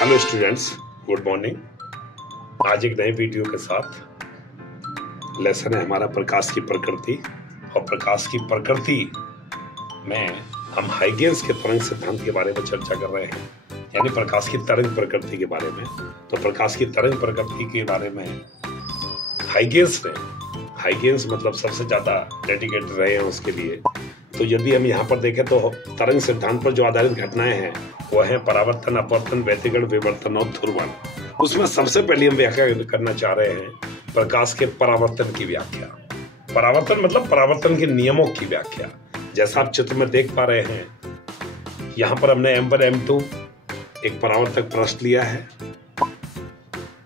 Hello students, good morning. आज एक नए वीडियो के साथ लेसन है हमारा प्रकाश की प्रकृति। और प्रकाश की प्रकृति में हम हाइगेंस के तरंग सिद्धांत के बारे में चर्चा कर रहे हैं, यानी प्रकाश की तरंग प्रकृति के बारे में। तो प्रकाश की तरंग प्रकृति के बारे में हाइगेंस मतलब सबसे ज्यादा डेडिकेटेड रहे हैं उसके लिए। तो यदि हम यहाँ पर देखें तो तरंग सिद्धांत पर जो आधारित घटनाएं हैं वो है परावर्तन, अपवर्तन, व्यतिकरण, विवर्तन और ध्रुवण। उसमें सबसे पहले हम व्याख्या करना चाह रहे हैं प्रकाश के परावर्तन की व्याख्या। परावर्तन मतलब परावर्तन के नियमों की व्याख्या। जैसा आप चित्र में देख पा रहे हैं, यहाँ पर हमने M1 M2 एक परावर्तक पृष्ठ लिया है।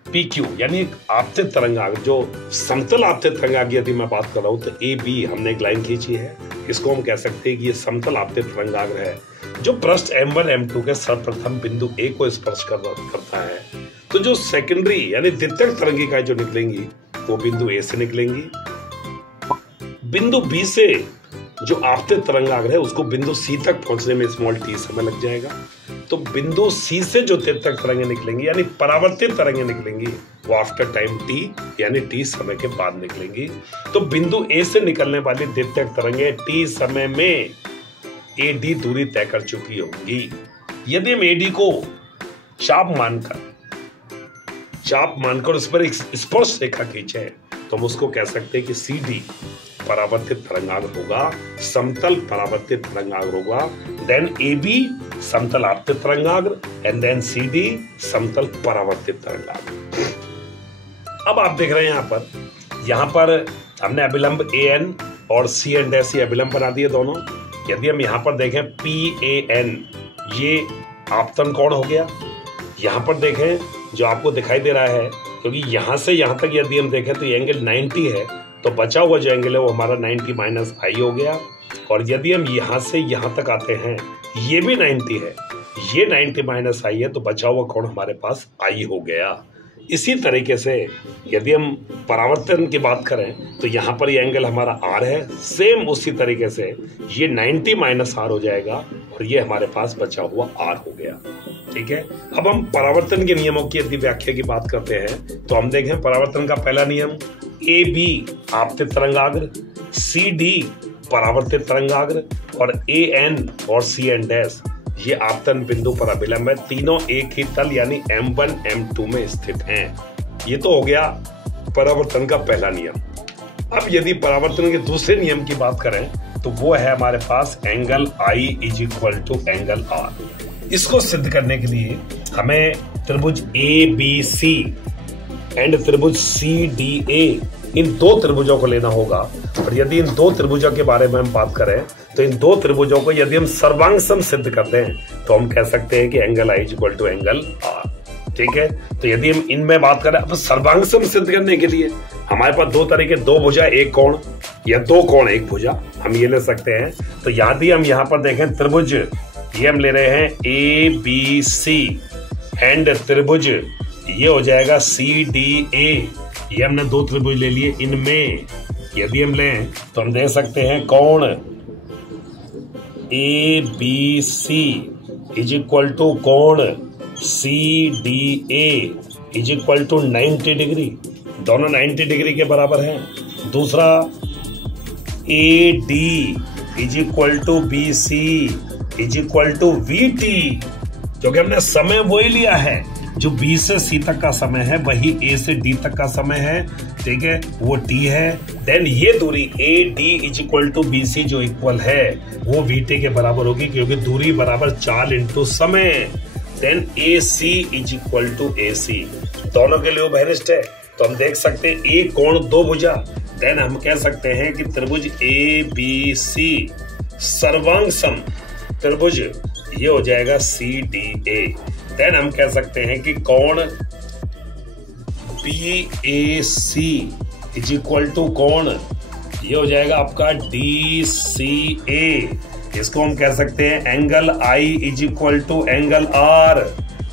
PQ यानी एक आपतित तरंगाग्र, जो समतल आपतित तरंगाग्र यदि मैं बात कर रहा हूं तो AB हमने एक लाइन खींची है। इसको हम कह सकते हैं कि ये समतल आपतित तरंगाग्र है जो पृष्ठ M1 M2 के सर्वप्रथम बिंदु A को स्पर्श करता है। तो जो सेकेंडरी यानी द्वितीयक तरंगिकाएं जो निकलेंगी वो बिंदु A से निकलेंगी। बिंदु B से जो आपतित तरंगाग्र है उसको बिंदु C तक पहुंचने में स्मॉल t समय लग जाएगा। तो बिंदु C से जो द्वितीयक तरंगें निकलेंगी यानी परावर्तित तरंगें निकलेंगी वो आफ्टर टाइम t यानी t समय के बाद निकलेंगी। तो बिंदु A से निकलने वाली द्वितीयक तरंगें t समय में AD दूरी तय कर चुकी होंगी। यदि हम AD को चाप मानकर उस पर एक स्पर्श रेखा खींचे तो हम उसको कह सकते हैं कि CD परावर्तित तरंगाग्र होगा, समतल परावर्तित तरंगाग्र होगा। देन AB समतल आपतित तरंगाग्र एंड देन CD समतल परावर्तित तरंगाग्र। अब आप देख रहे हैं यहाँ पर हमने अभिलंब AN और C' ये अभिलंब बना दिए दोनों। यदि हम यहाँ पर देखें PAN ये आपतन कोण हो गया। यहाँ पर देखें जो आपको दिखाई दे रहा है, क्योंकि यहाँ से यहाँ तक यदि हम देखें तो ये एंगल 90 है, तो बचा हुआ जो एंगल है वो हमारा 90 माइनस I हो गया। और यदि हम यहाँ से यहाँ तक आते हैं ये भी 90 है, ये 90 माइनस I है, तो बचा हुआ कोण हमारे पास I हो गया। इसी तरीके से यदि हम परावर्तन की बात करें तो यहाँ पर ये एंगल हमारा R है, सेम उसी तरीके से ये 90 माइनस R हो जाएगा और ये हमारे पास बचा हुआ R हो गया। ठीक है, अब हम परावर्तन के नियमों की यदि व्याख्या की बात करते हैं तो हम देखें परावर्तन का पहला नियम AB आपतित तरंगाग्र, CD परावर्तित तरंगाग्र और AN और CN' ये आपतन बिंदु पर अभिलंब है। तीनों एक ही तल यानी M1 M2 में स्थित हैं। ये तो हो गया परावर्तन का पहला नियम। अब यदि परावर्तन के दूसरे नियम की बात करें तो वो है हमारे पास angle I is equal to angle R। इसको सिद्ध करने के लिए हमें त्रिभुज ABC एंड त्रिभुज CDA इन दो त्रिभुजों को लेना होगा। और यदि इन दो त्रिभुजों के बारे में हम बात करें तो इन दो त्रिभुजों को यदि हम सर्वांगसम सिद्ध करते हैं तो हम कह सकते हैं कि angle I is equal to angle R। ठीक है, तो यदि हम इनमें बात करें अब सर्वांगसम सिद्ध करने के लिए हमारे पास दो तरीके, दो भुजा एक कोण या दो कोण एक भुजा, हम ये ले सकते हैं। तो यदि हम यहाँ पर देखें त्रिभुज ये हम ले रहे हैं ABC एंड त्रिभुज ये हो जाएगा CDA। ये हमने दो त्रिभुज ले लिए। इनमें यदि हम लें तो हम दे सकते हैं कोण ABC इज इक्वल टू कोण CDA is equal to 90 degree. दोनों 90 डिग्री के बराबर हैं। दूसरा AD is equal to BC is equal to VT, क्योंकि हमने समय वही लिया है जो B से C तक का समय है, वही A से D तक का समय है। ठीक है, वो T है। देन ये दूरी AD is equal to BC जो इक्वल है वो VT के बराबर होगी, क्योंकि दूरी बराबर चाल इंटू समय। Then AC is equal to AC दोनों के लिए उभयनिष्ठ है। तो हम देख सकते हैं एक कोण दो भुजा। देन हम कह सकते हैं कि त्रिभुज ABC सर्वांगसम त्रिभुज ये हो जाएगा CDA। देन हम कह सकते हैं कि कोण BAC इज इक्वल टू कोण ये हो जाएगा आपका DCA। इसको हम कह सकते हैं angle I is equal to angle R।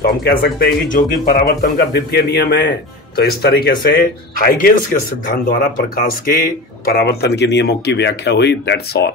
तो हम कह सकते हैं कि जो कि परावर्तन का द्वितीय नियम है। तो इस तरीके से हाइगेंस के सिद्धांत द्वारा प्रकाश के परावर्तन के नियमों की व्याख्या हुई। That's all.